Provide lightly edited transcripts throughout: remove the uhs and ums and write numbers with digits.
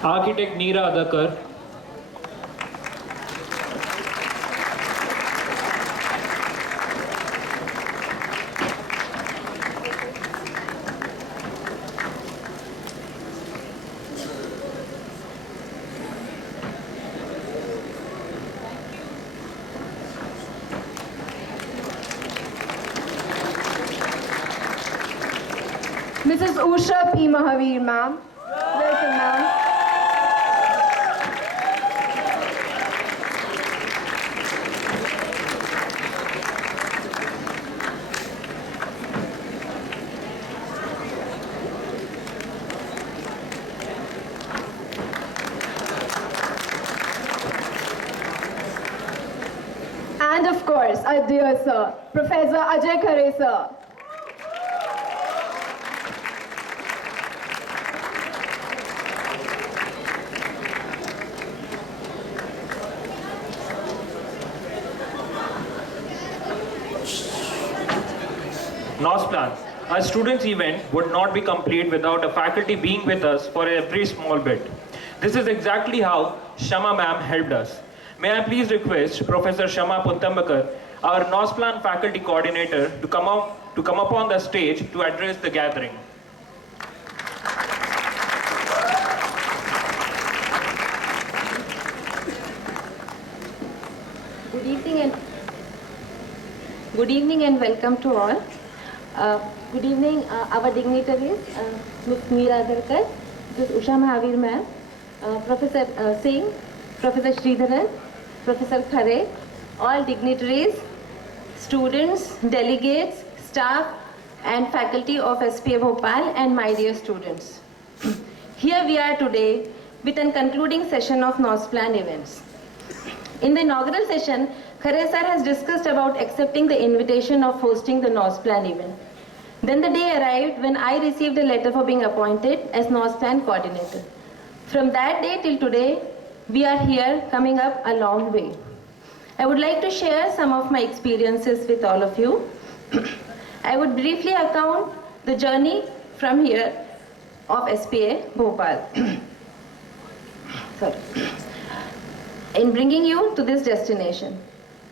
Architect Neera Adakar, Mrs. Usha P. Mahavir, ma'am. Welcome, ma'am. And of course, our dear sir, Professor Ajay Khare, sir. NOSPlan. A students' event would not be complete without a faculty being with us for every small bit. This is exactly how Shama ma'am helped us. May I please request Professor Shama Puntambakar, our NOSPlan faculty coordinator, to come up on the stage to address the gathering. Good evening and welcome to all. Good evening, our dignitaries, Ms. Neera Adakar, Ms. Usha Mahavir ma'am, Professor Singh, Professor Sridharan, Professor Khare, all dignitaries, students, delegates, staff and faculty of SPA Bhopal and my dear students. Here we are today with a concluding session of NOSPlan events. In the inaugural session, Khare sir has discussed about accepting the invitation of hosting the NOSPlan event. Then the day arrived when I received a letter for being appointed as NOSPlan coordinator. From that day till today, we are here coming up a long way. I would like to share some of my experiences with all of you. I would briefly account the journey from here of SPA Bhopal. In bringing you to this destination.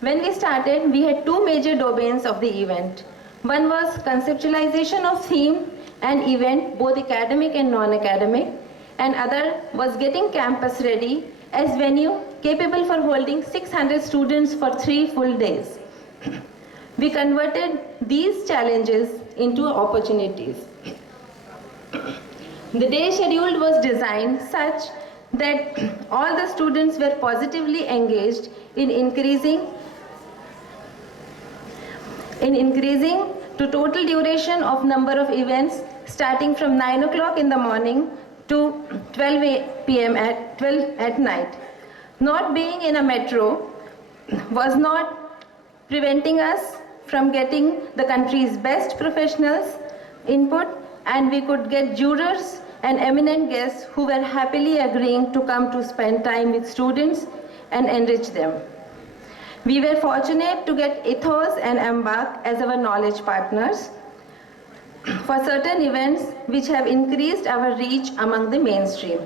When we started, we had two major domains of the event. One was conceptualization of theme and event, both academic and non-academic, and other was getting campus ready as venue capable for holding 600 students for 3 full days. We converted these challenges into opportunities. The day schedule was designed such that all the students were positively engaged in increasing to total duration of number of events starting from 9 o'clock in the morning to 12 p.m. at 12 at night. Not being in a metro was not preventing us from getting the country's best professionals input, and we could get jurors and eminent guests who were happily agreeing to come to spend time with students and enrich them. We were fortunate to get Ethos and Embark as our knowledge partners for certain events which have increased our reach among the mainstream,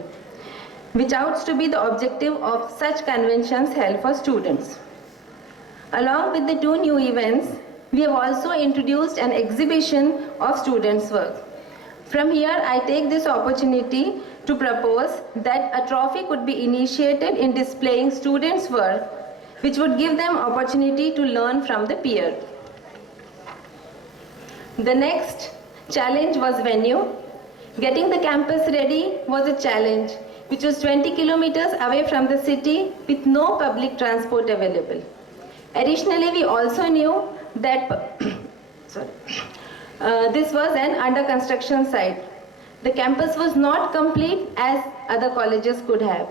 which ought to be the objective of such conventions held for students. Along with the two new events, we have also introduced an exhibition of students' work. From here, I take this opportunity to propose that a trophy could be initiated in displaying students' work, which would give them opportunity to learn from the peer. The next challenge was venue. Getting the campus ready was a challenge, which was 20 kilometers away from the city with no public transport available. Additionally, we also knew that this was an under construction site. The campus was not complete as other colleges could have,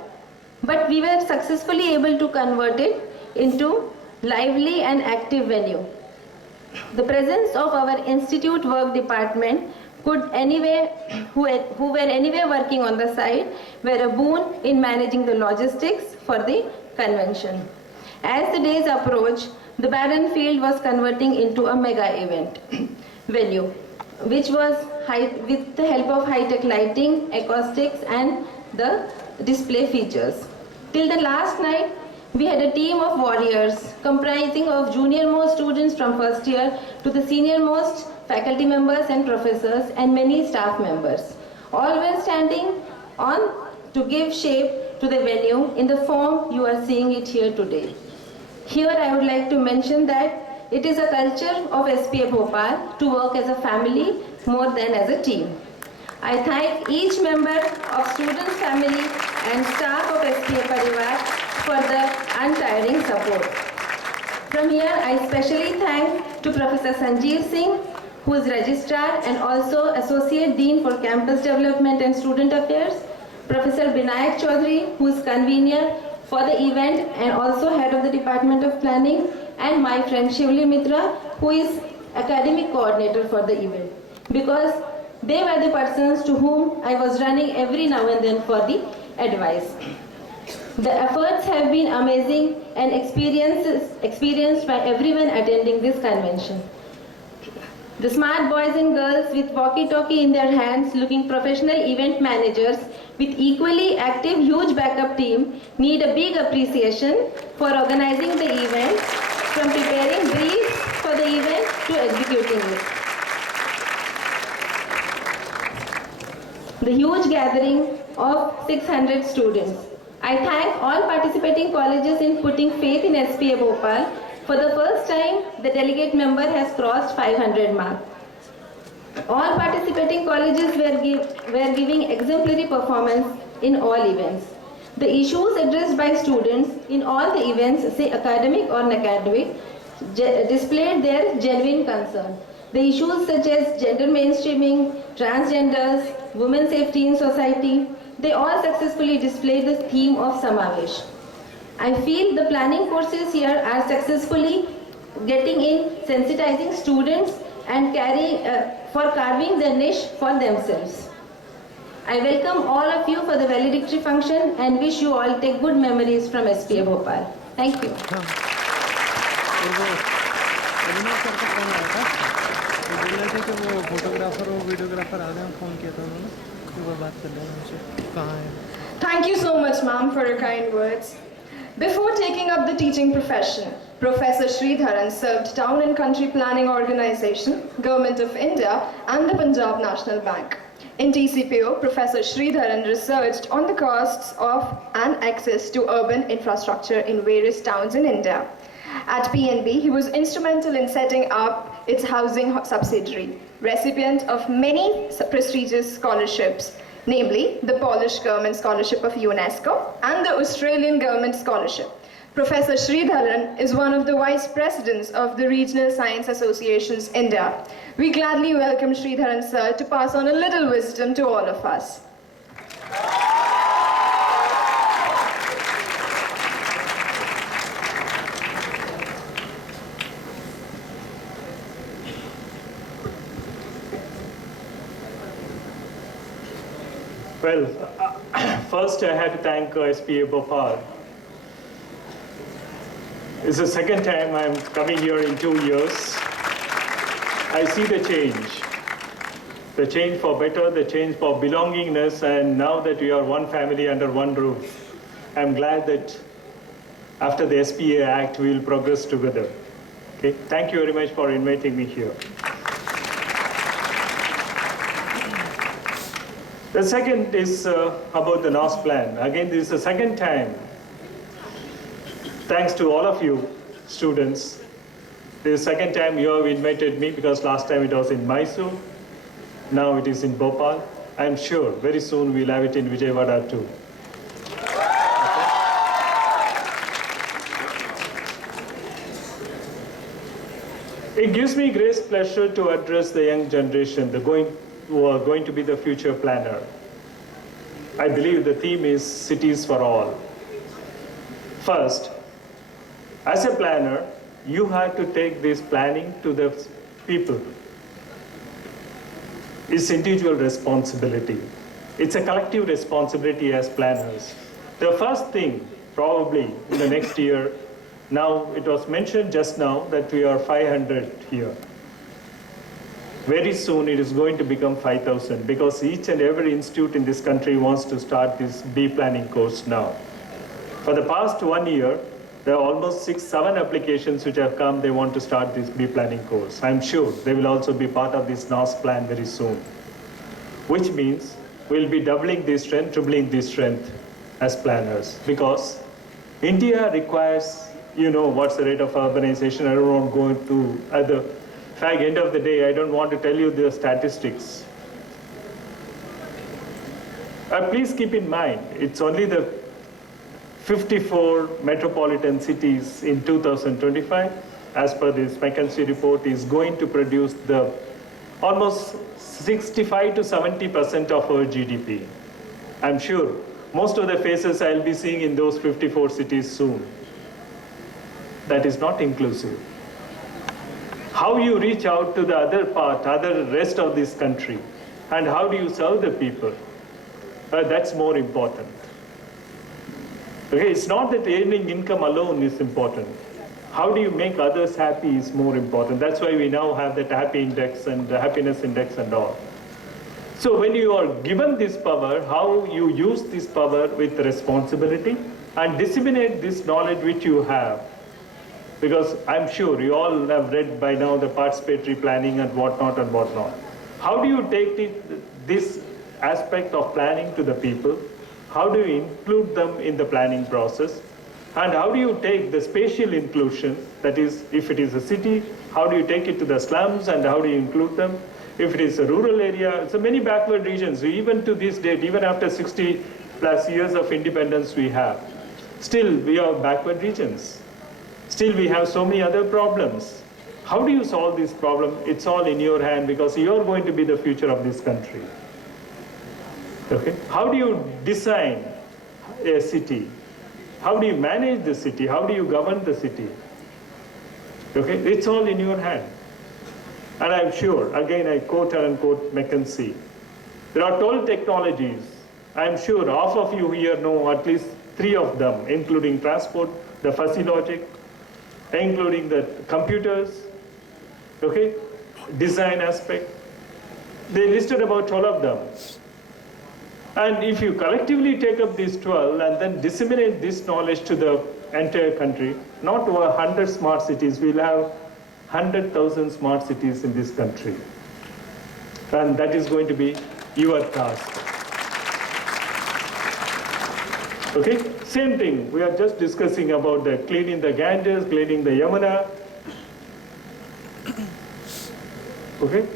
but we were successfully able to convert it into lively and active venue. The presence of our institute work department who were anyway working on the site were a boon in managing the logistics for the convention. As the days approached, the barren field was converting into a mega event venue. which was with the help of high-tech lighting, acoustics, and the display features. Till the last night, we had a team of warriors comprising of junior-most students from first year to the senior-most faculty members and professors and many staff members. All were standing on to give shape to the venue in the form you are seeing it here today. Here I would like to mention that it is a culture of SPA Bhopal to work as a family more than as a team. I thank each member of students' family and staff of SPA Parivar for the untiring support. From here, I especially thank to Professor Sanjeev Singh, who is Registrar and also Associate Dean for Campus Development and Student Affairs, Professor Binayak Chaudhary, who is Convener for the event and also Head of the Department of Planning, and my friend Shivli Mitra, who is Academic Coordinator for the event, because they were the persons to whom I was running every now and then for the advice. The efforts have been amazing and experienced by everyone attending this convention. The smart boys and girls with walkie-talkie in their hands looking professional event managers with equally active huge backup team need a big appreciation for organizing the event, from preparing briefs for the event to executing it. The huge gathering of 600 students. I thank all participating colleges in putting faith in SPA Bhopal. For the first time, the delegate number has crossed 500 mark. All participating colleges were giving exemplary performance in all events. The issues addressed by students in all the events, say academic or non-academic, displayed their genuine concern. The issues such as gender mainstreaming, transgenders, women's safety in society, they all successfully displayed the theme of Samavesh. I feel the planning courses here are successfully getting in sensitizing students and for carving their niche for themselves. I welcome all of you for the valedictory function and wish you all take good memories from SPA Bhopal. Thank you. वो photographer और videographer आ गए, phone किया था उन्होंने, तो वो बात कर लेना उनसे कहाँ है. Thank you so much, ma'am, for your kind words. Before taking up the teaching profession, Professor Sridharan served Town and Country Planning Organization, Government of India, and the Punjab National Bank. In TCPO, Professor Sridharan researched on the costs of and access to urban infrastructure in various towns in India. At PNB, he was instrumental in setting up its housing subsidiary, recipient of many prestigious scholarships, namely the Polish Government Scholarship of UNESCO and the Australian Government Scholarship. Professor Sridharan is one of the vice presidents of the Regional Science Associations India. We gladly welcome Sridharan sir to pass on a little wisdom to all of us. Well, first I had to thank SPA Bhopal. It's the second time I'm coming here in 2 years. I see the change for better, the change for belongingness, and now that we are one family under one roof, I'm glad that after the SPA Act, we will progress together. Okay? Thank you very much for inviting me here. The second is about the NOSPlan. Again, this is the second time. Thanks to all of you, students. This is the second time you have invited me, because last time it was in Mysore. Now it is in Bhopal. I'm sure very soon we'll have it in Vijayawada too. It gives me great pleasure to address the young generation, who are going to be the future planner. I believe the theme is cities for all. First, as a planner, you have to take this planning to the people. It's individual responsibility. It's a collective responsibility as planners. The first thing, probably in the next year, now it was mentioned just now that we are 500 here. Very soon it is going to become 5,000 because each and every institute in this country wants to start this B planning course now. For the past 1 year, there are almost 6-7 applications which have come. They want to start this B planning course. I'm sure they will also be part of this NOSPlan very soon, which means we'll be doubling the strength, tripling the strength as planners, because India requires, you know, what's the rate of urbanization. I don't want to go into other. In fact, end of the day, I don't want to tell you the statistics. Please keep in mind, it's only the 54 metropolitan cities in 2025, as per this McKinsey report, is going to produce the almost 65 to 70% of our GDP. I'm sure most of the faces I'll be seeing in those 54 cities soon. That is not inclusive. How you reach out to the other rest of this country, and how do you serve the people? That's more important. Okay, it's not that earning income alone is important. How do you make others happy is more important. That's why we now have that happy index and the happiness index and all. So when you are given this power, how you use this power with responsibility and disseminate this knowledge which you have. Because I'm sure you all have read by now the participatory planning and whatnot and whatnot. How do you take this aspect of planning to the people? How do you include them in the planning process? And how do you take the spatial inclusion, that is, if it is a city, how do you take it to the slums and how do you include them? If it is a rural area, so many backward regions, even to this date, even after 60 plus years of independence we have, still we are backward regions. Still we have so many other problems. How do you solve this problem? It's all in your hand because you're going to be the future of this country. Okay? How do you design a city? How do you manage the city? How do you govern the city? Okay? It's all in your hand. And I'm sure, again I quote and unquote McKinsey, there are 12 technologies. I'm sure half of you here know at least 3 of them, including transport, the fuzzy logic, including the computers, okay? Design aspect. They listed about 12 of them. And if you collectively take up these 12 and then disseminate this knowledge to the entire country, not over 100 smart cities, we'll have 100,000 smart cities in this country. And that is going to be your task. Okay? Same thing, we are just discussing about the cleaning the Ganges, cleaning the Yamuna. Okay?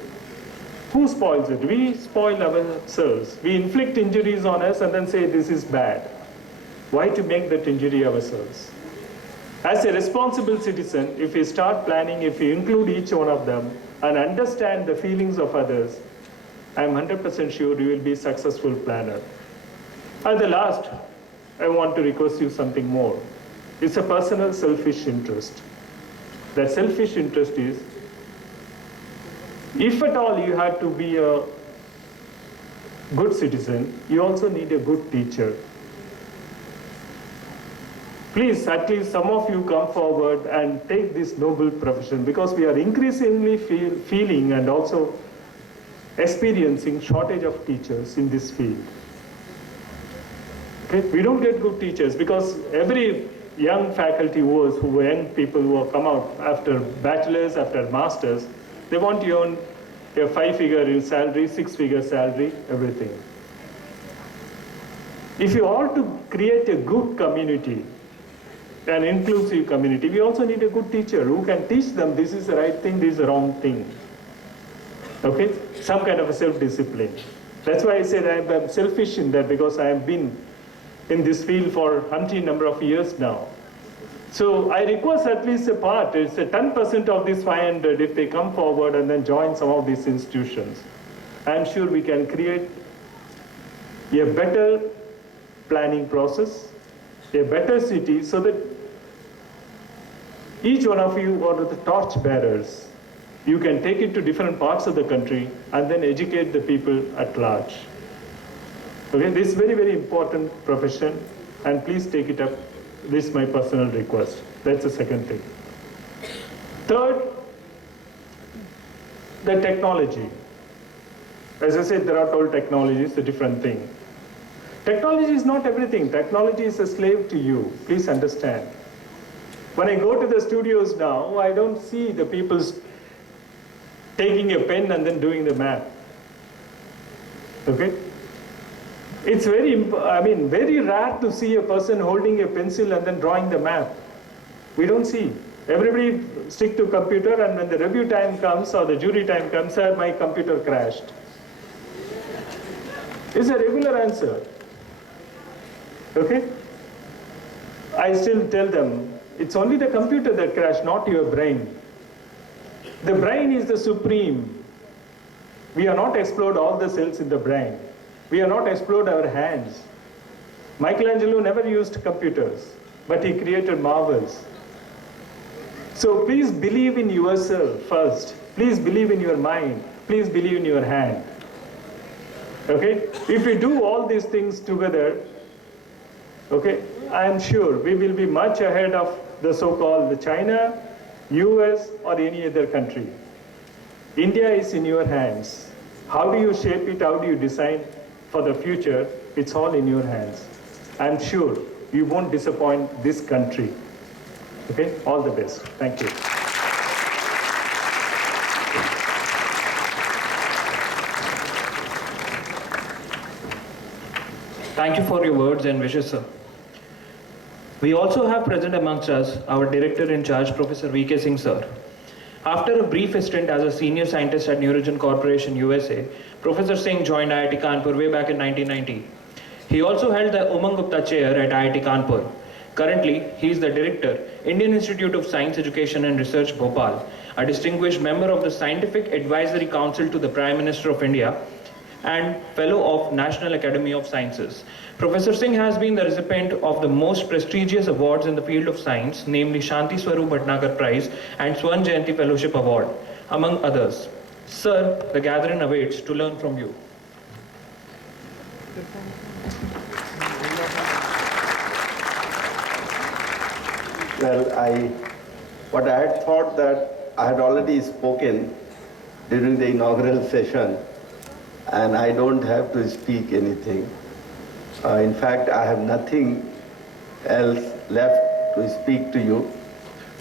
Who spoils it? We spoil ourselves. We inflict injuries on us and then say this is bad. Why to make that injury ourselves? As a responsible citizen, if we start planning, if we include each one of them and understand the feelings of others, I'm 100% sure you will be a successful planner. At the last, I want to request you something more. It's a personal selfish interest. That selfish interest is, if at all you have to be a good citizen, you also need a good teacher. Please, at least some of you come forward and take this noble profession, because we are increasingly feeling and also experiencing shortage of teachers in this field. Okay? We don't get good teachers because every young faculty young people who have come out after bachelor's, after master's, they want to earn a 5-figure salary, 6-figure salary, everything. If you want to create a good community, an inclusive community, we also need a good teacher who can teach them this is the right thing, this is the wrong thing. Okay? Some kind of a self-discipline. That's why I said I'm selfish in that, because I have been in this field for umpteen number of years now. So I request at least a part, it's a 10% of this 500 if they come forward and then join some of these institutions. I'm sure we can create a better planning process, a better city, so that each one of you are the torch bearers. You can take it to different parts of the country and then educate the people at large. Okay, this is very, very important profession, and please take it up. This is my personal request. That's the second thing. Third, the technology. As I said, there are 12 technologies, a different thing. Technology is not everything. Technology is a slave to you. Please understand. When I go to the studios now, I don't see the people taking a pen and then doing the math. Okay? It's very rare to see a person holding a pencil and then drawing the map. We don't see. Everybody stick to computer, and when the review time comes or the jury time comes, sir, my computer crashed. It's a regular answer. Okay? I still tell them, it's only the computer that crashed, not your brain. The brain is the supreme. We have not explored all the cells in the brain. We have not explored our hands. Michelangelo never used computers, but he created marvels. So please believe in yourself first. Please believe in your mind. Please believe in your hand. Okay? If we do all these things together, okay, I am sure we will be much ahead of the so-called China, US, or any other country. India is in your hands. How do you shape it? How do you design for the future? It's all in your hands. I'm sure you won't disappoint this country. Okay? All the best. Thank you. Thank you for your words and wishes, sir. We also have present amongst us our Director in Charge, Professor V.K. Singh, sir. After a brief stint as a senior scientist at Neurogen Corporation, USA, Professor Singh joined IIT Kanpur way back in 1990. He also held the Umang Gupta Chair at IIT Kanpur. Currently, he is the Director, Indian Institute of Science Education and Research, Bhopal, a distinguished member of the Scientific Advisory Council to the Prime Minister of India, and Fellow of National Academy of Sciences. Professor Singh has been the recipient of the most prestigious awards in the field of science, namely Shanti Swarup Bhatnagar Prize and Swan Jayanti Fellowship Award, among others. Sir, the gathering awaits to learn from you. Well, what I had thought that I had already spoken during the inaugural session, and I don't have to speak anything. In fact, I have nothing else left to speak to you.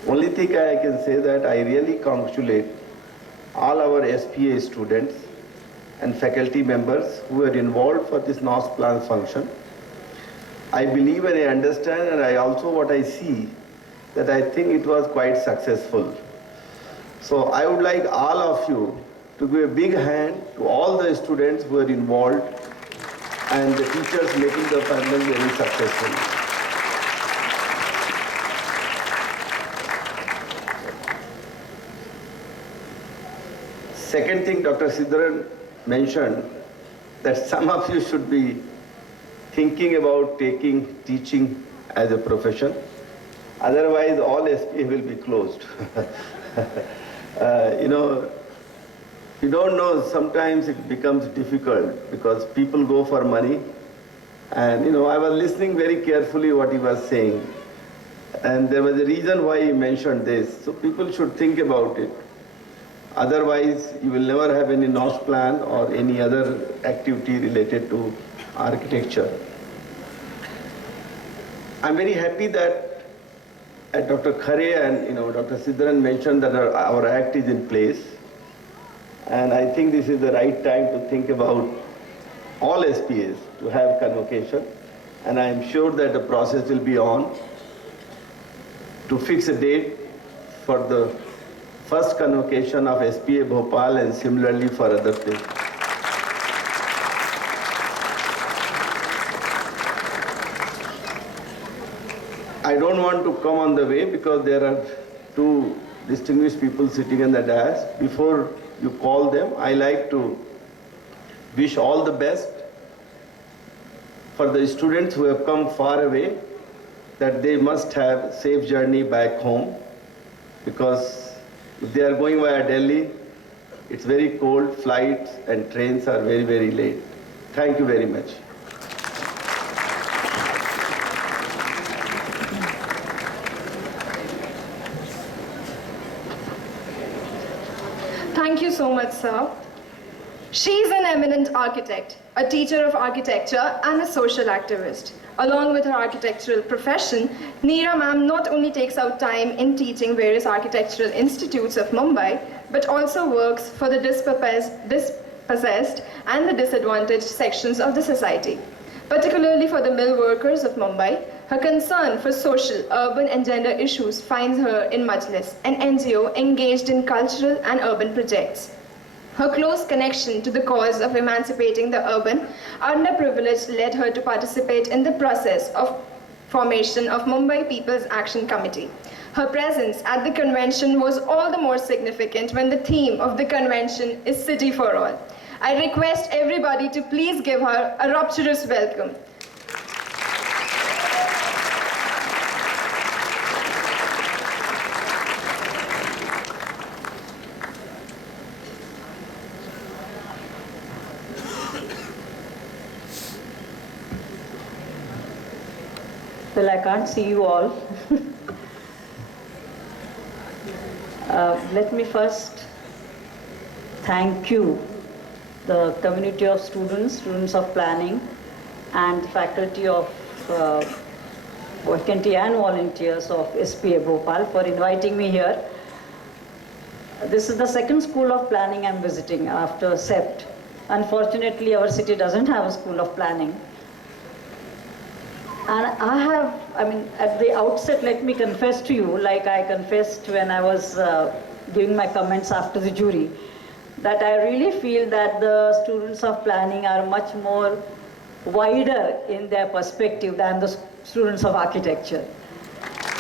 Only thing I can say that I really congratulate all our SPA students and faculty members who were involved for this NOSPlan function. I believe and I understand, and I also what I see, that I think it was quite successful. So I would like all of you to give a big hand to all the students who are involved and the teachers making the panel very successful. Second thing Dr. Sridharan mentioned, that some of you should be thinking about taking teaching as a profession. Otherwise, all SPA will be closed. You don't know, sometimes it becomes difficult because people go for money. And I was listening very carefully what he was saying. And there was a reason why he mentioned this. So people should think about it. Otherwise, you will never have any NOSPlan or any other activity related to architecture. I'm very happy that Dr. Khare and Dr. Sridharan mentioned that our act is in place. And I think this is the right time to think about all SPAs to have convocation. And I am sure that the process will be on to fix a date for the first convocation of SPA Bhopal and similarly for other places. I don't want to come on the way because there are two distinguished people sitting in the dais. Before you call them, I like to wish all the best for the students who have come far away, that they must have safe journey back home, because if they are going via Delhi, it's very cold, flights and trains are very, very late. Thank you very much. Thank you so much, sir. She's an eminent architect, a teacher of architecture and a social activist. Along with her architectural profession, Neera ma'am not only takes out time in teaching various architectural institutes of Mumbai, but also works for the dispossessed and the disadvantaged sections of the society. Particularly for the mill workers of Mumbai, her concern for social, urban and gender issues finds her in Majlis, an NGO engaged in cultural and urban projects. Her close connection to the cause of emancipating the urban underprivileged led her to participate in the process of formation of Mumbai People's Action Committee. Her presence at the convention was all the more significant when the theme of the convention is City for All. I request everybody to please give her a rapturous welcome. Well, I can't see you all. Let me first thank you, the community of students of planning, and faculty of faculty and volunteers of SPA Bhopal for inviting me here. This is the second school of planning I'm visiting after SEPT. Unfortunately, our city doesn't have a school of planning. And at the outset, let me confess to you, like I confessed when I was giving my comments after the jury, that I really feel that the students of planning are much more wider in their perspective than the students of architecture.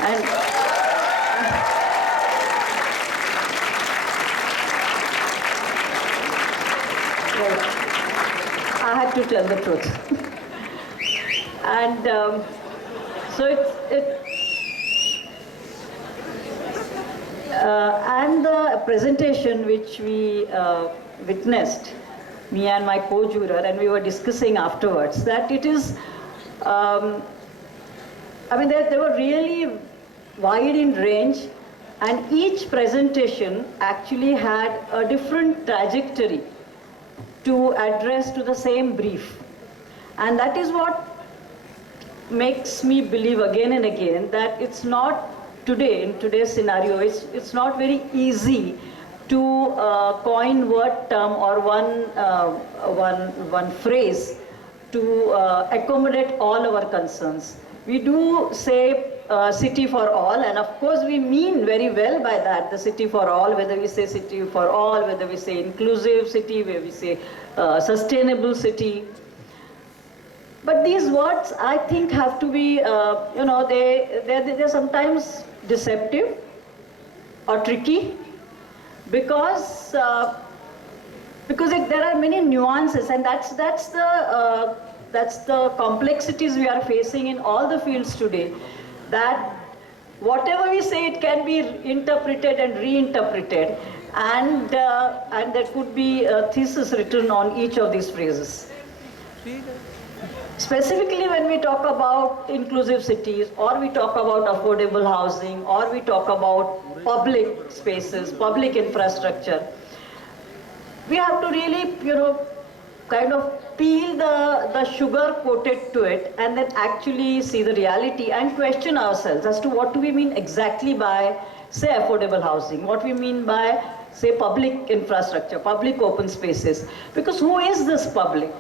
And well, I had to tell the truth. And so and the presentation which we witnessed, me and my co-juror, and we were discussing afterwards, that it is, they were really wide in range, and each presentation actually had a different trajectory to address to the same brief. And that is what makes me believe again and again that it's not today, in today's scenario, it's not very easy to coin word term or one phrase to accommodate all our concerns. We do say city for all, and of course we mean very well by that, the city for all, whether we say city for all, whether we say inclusive city, whether we say sustainable city. But these words, I think, have to be, they're sometimes deceptive or tricky because there are many nuances, and that's the complexities we are facing in all the fields today. That whatever we say, it can be interpreted and reinterpreted, and there could be a thesis written on each of these phrases. Specifically when we talk about inclusive cities, or we talk about affordable housing, or we talk about public spaces, public infrastructure, we have to really, kind of peel the sugar coated to it and then actually see the reality and question ourselves as to what do we mean exactly by, say, affordable housing, what we mean by, say, public infrastructure, public open spaces, because who is this public?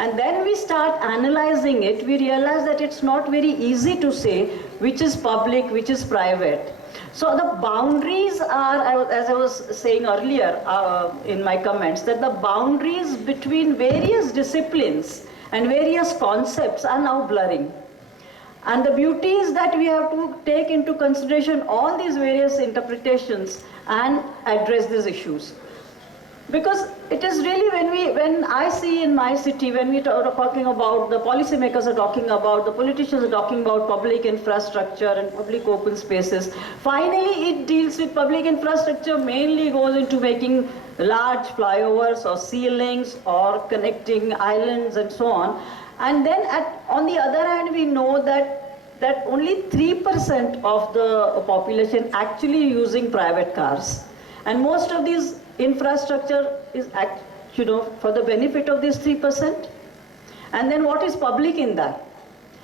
And then we start analyzing it, we realize that it's not very easy to say which is public, which is private. So the boundaries are, as I was saying earlier in my comments, that the boundaries between various disciplines and various concepts are now blurring. And the beauty is that we have to take into consideration all these various interpretations and address these issues. Because it is really when I see in my city, when we are talking about, the policymakers are talking about, the politicians are talking about public infrastructure and public open spaces, finally it deals with public infrastructure, mainly goes into making large flyovers or sea links or connecting islands and so on. And then on the other hand, we know that only 3% of the population actually using private cars. And most of these infrastructure is for the benefit of these 3%. And then what is public in that?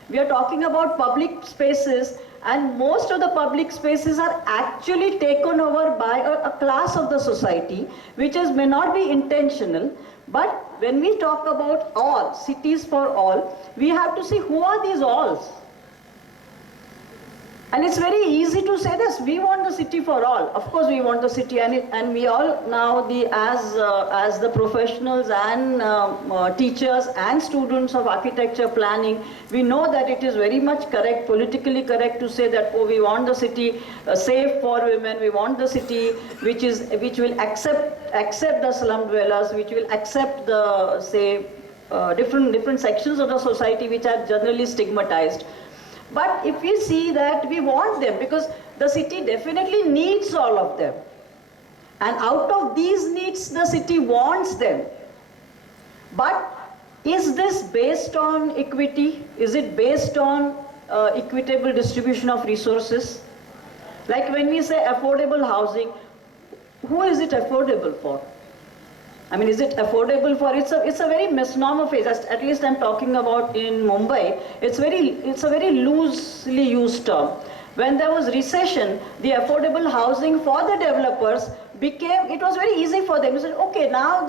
We are talking about public spaces, and most of the public spaces are actually taken over by a class of the society, which may not be intentional. But when we talk about all, cities for all, we have to see who are these alls. And it's very easy to say this, we want the city for all. Of course we want the city, and we all now, as the professionals and teachers and students of architecture planning, we know that it is very much correct, politically correct to say that, oh, we want the city safe for women, we want the city which will accept the slum dwellers, which will accept the, say, different sections of the society which are generally stigmatized. But if we see that we want them, because the city definitely needs all of them. And out of these needs, the city wants them. But is this based on equity? Is it based on equitable distribution of resources? Like when we say affordable housing, who is it affordable for? I mean, is it affordable for, it's a very misnomer phrase, at least I'm talking about in Mumbai. It's a very loosely used term. When there was recession, the affordable housing for the developers it was very easy for them. They said, okay, now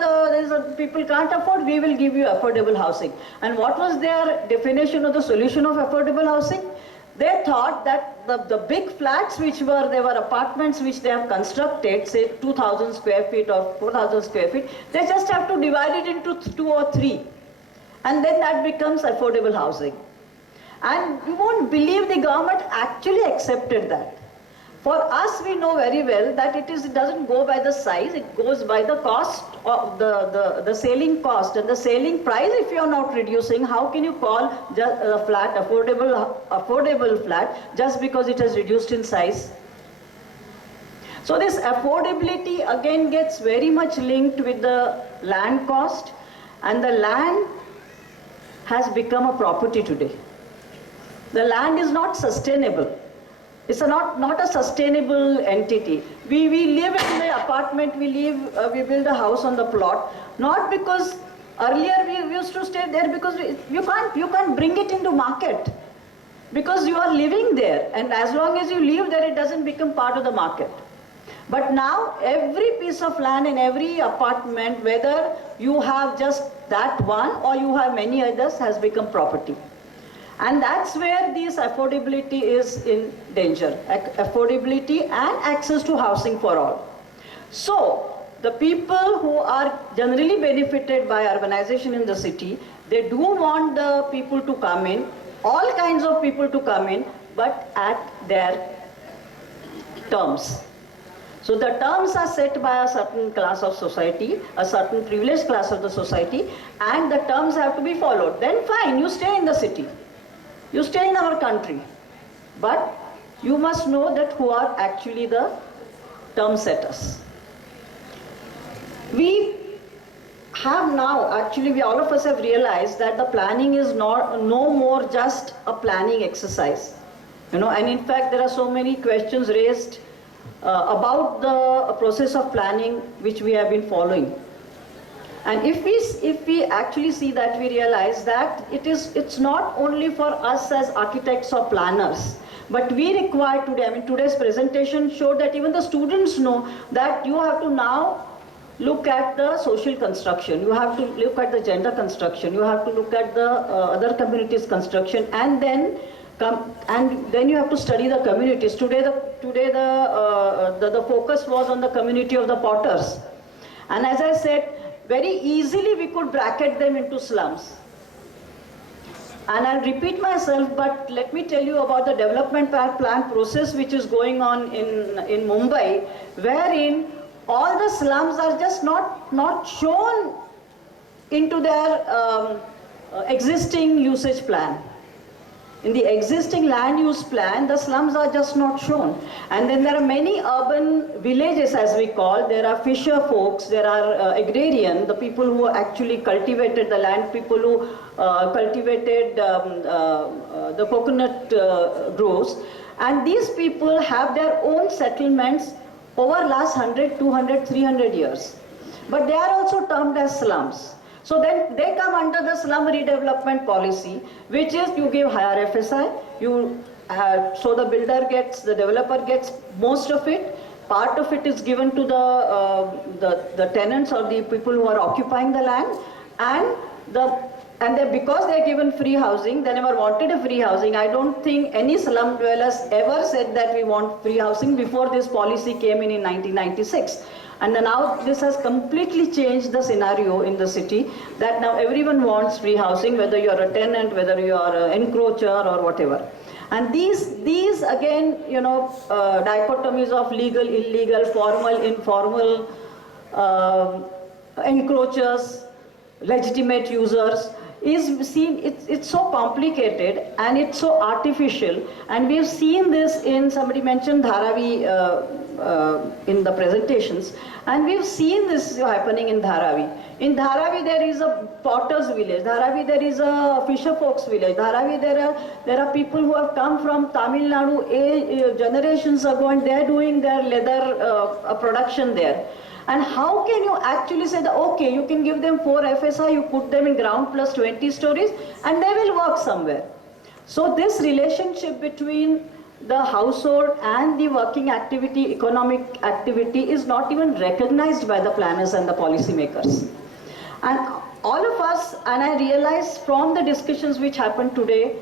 people can't afford, we will give you affordable housing. And what was their definition of the solution of affordable housing? They thought that the big flats they were apartments which they have constructed, say 2,000 square feet or 4,000 square feet, they just have to divide it into 2 or 3. And then that becomes affordable housing. And you won't believe the government actually accepted that. For us, we know very well that it doesn't go by the size, it goes by the cost of the selling cost and the selling price. If you are not reducing, how can you call a flat affordable flat just because it has reduced in size? So this affordability again gets very much linked with the land cost, and the land has become a property today. The land is not sustainable. It's not a sustainable entity. We live in the apartment, we build a house on the plot, not because earlier we used to stay there because you can't bring it into market, because you are living there, and as long as you live there, it doesn't become part of the market. But now every piece of land in every apartment, whether you have just that one or you have many others, has become property. And that's where this affordability is in danger, affordability and access to housing for all. So the people who are generally benefited by urbanization in the city, they do want the people to come in, all kinds of people to come in, but at their terms. So the terms are set by a certain class of society, a certain privileged class of the society, and the terms have to be followed. Then fine, you stay in the city. You stay in our country, but you must know that who are actually the term setters. We have now, actually all of us have realized that the planning is no more just a planning exercise. And in fact there are so many questions raised about the process of planning which we have been following. And if we actually see that, we realize that it's not only for us as architects or planners, but we require today, today's presentation showed that even the students know that you have to now look at the social construction, you have to look at the gender construction, you have to look at the other communities' construction, and then you have to study the communities. Today the focus was on the community of the potters. And as I said, very easily we could bracket them into slums. And I'll repeat myself, but let me tell you about the development plan process which is going on in Mumbai, wherein all the slums are just not shown into their existing usage plan. In the existing land use plan, the slums are just not shown. And then there are many urban villages, as we call. There are fisher folks, there are agrarian, the people who actually cultivated the land, people who cultivated the coconut groves. And these people have their own settlements over last 100, 200, 300 years. But they are also termed as slums. So then they come under the slum redevelopment policy, which is you give higher FSI, so the builder gets, the developer gets most of it. Part of it is given to the tenants or the people who are occupying the land, and because they are given free housing, they never wanted a free housing. I don't think any slum dwellers ever said that we want free housing before this policy came in 1996. And now this has completely changed the scenario in the city, that now everyone wants free housing, whether you are a tenant, whether you are an encroacher or whatever. And these again, dichotomies of legal, illegal, formal, informal, encroachers, legitimate users, is seen, it's so complicated and it's so artificial. And we've seen this in, somebody mentioned Dharavi in the presentations, and we've seen this happening in Dharavi. In Dharavi there is a potter's village, Dharavi there is a fisher folks village, Dharavi there are people who have come from Tamil Nadu generations ago, and they're doing their leather production there. And how can you actually say that, okay, you can give them 4 FSI, you put them in ground plus 20 stories, and they will work somewhere. So this relationship between the household and the working activity, economic activity, is not even recognized by the planners and the policymakers. And all of us, and I realize from the discussions which happened today,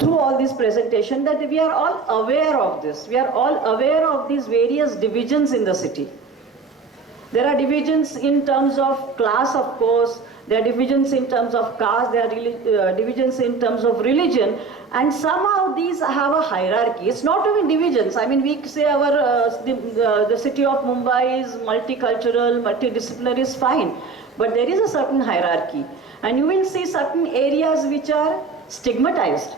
through all this presentation, that we are all aware of this. We are all aware of these various divisions in the city. There are divisions in terms of class, of course. There are divisions in terms of caste. There are divisions in terms of religion. And somehow these have a hierarchy. It's not even divisions. I mean, we say the city of Mumbai is multicultural, multidisciplinary, is fine. But there is a certain hierarchy. And you will see certain areas which are stigmatized.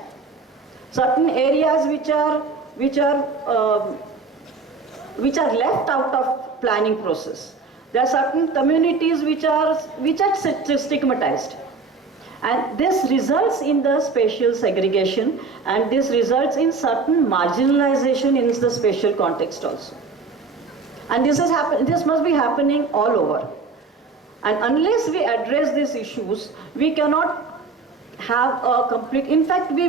Certain areas which are left out of planning process. There are certain communities which are stigmatized. And this results in the spatial segregation, and this results in certain marginalization in the spatial context also. And this must be happening all over. And unless we address these issues, we cannot have a complete, in fact, we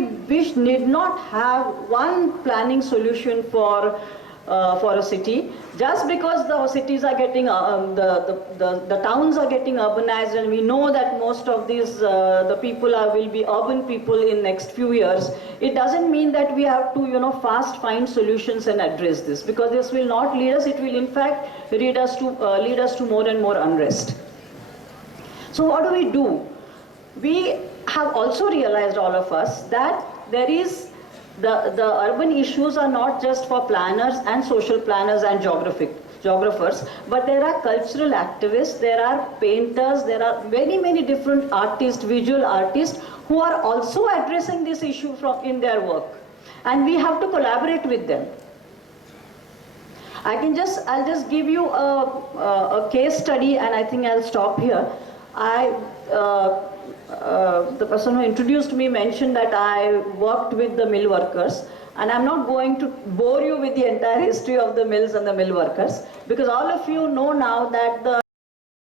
need not have one planning solution for a city. Just because the cities are getting, the towns are getting urbanized, and we know that most of these, the people will be urban people in next few years, it doesn't mean that we have to, fast find solutions and address this, because this will not lead us, it will in fact lead us to more and more unrest. So what do? We have also realized, all of us, that there is the urban issues are not just for planners and social planners and geographers, but there are cultural activists, there are painters, there are many, many different artists, visual artists, who are also addressing this issue in their work. And we have to collaborate with them. I'll just give you a case study, and I think I'll stop here. The person who introduced me mentioned that I worked with the mill workers, and I'm not going to bore you with the entire history of the mills and the mill workers, because all of you know now that the